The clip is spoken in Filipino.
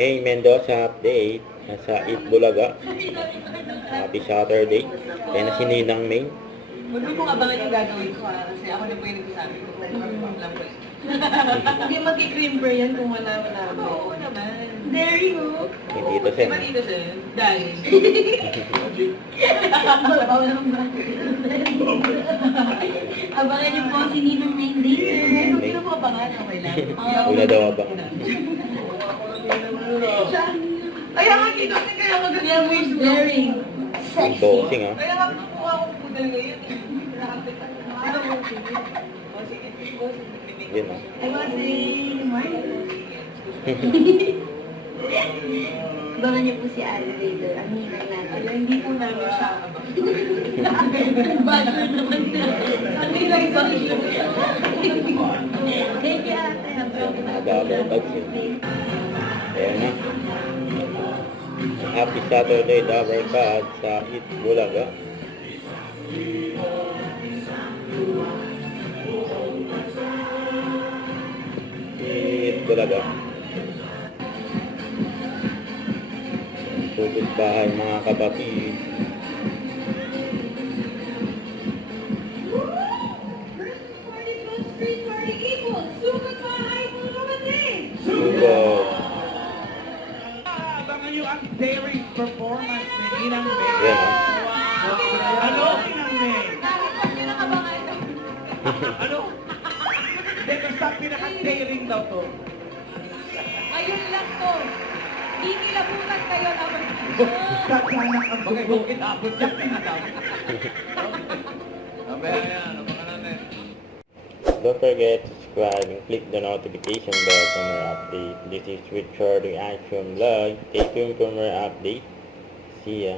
May Mendoza update sa Eat Bulaga. Happy Saturday. Kaya na si Ninang May. Huwag mo kong abangan yung gagawin ko kasi ako na po yung nagsasabi ko. Hindi magki-crimper yan kung wala mo. Oo naman. Dairy mo. Hindi ito Sen. Diba dito Sen? Dahil. Abangan niyo po si Ninang May later. Hindi na po abangan. Okay lang. Wala daw abang. Kaya nga dito kasi kaya maganda Yeah, we're very Unboxing ah. Kaya nga mukha akong pudal ngayon. Ano mo? O sige. Yan ah. I was in Abangan niyo po si Ate later. Ang Ninang natin. Alam, hindi po namin siya abang. Bachelor naman na. Ang Ninang bachelor. Thank you, Ate. Mga double bags yun. Ayan na. Happy Saturday, double bag sa Eat Bulaga. Eat Bulaga. Pupunta bahay mga kapatid. Sugo. Abangan nyo ang daring performance ni Ninang May. Yan ah. Ano, Ninang May? Ano? Hindi, basta pinaka-daring daw to. Ayun lang to. Kinilabutan kayo naman. Kakanak ang bugok inabot niya pinatawag. Don't forget to subscribe and click the notification bell for more updates. This is Richard Reaction Vlog. Stay tuned for more updates. See ya.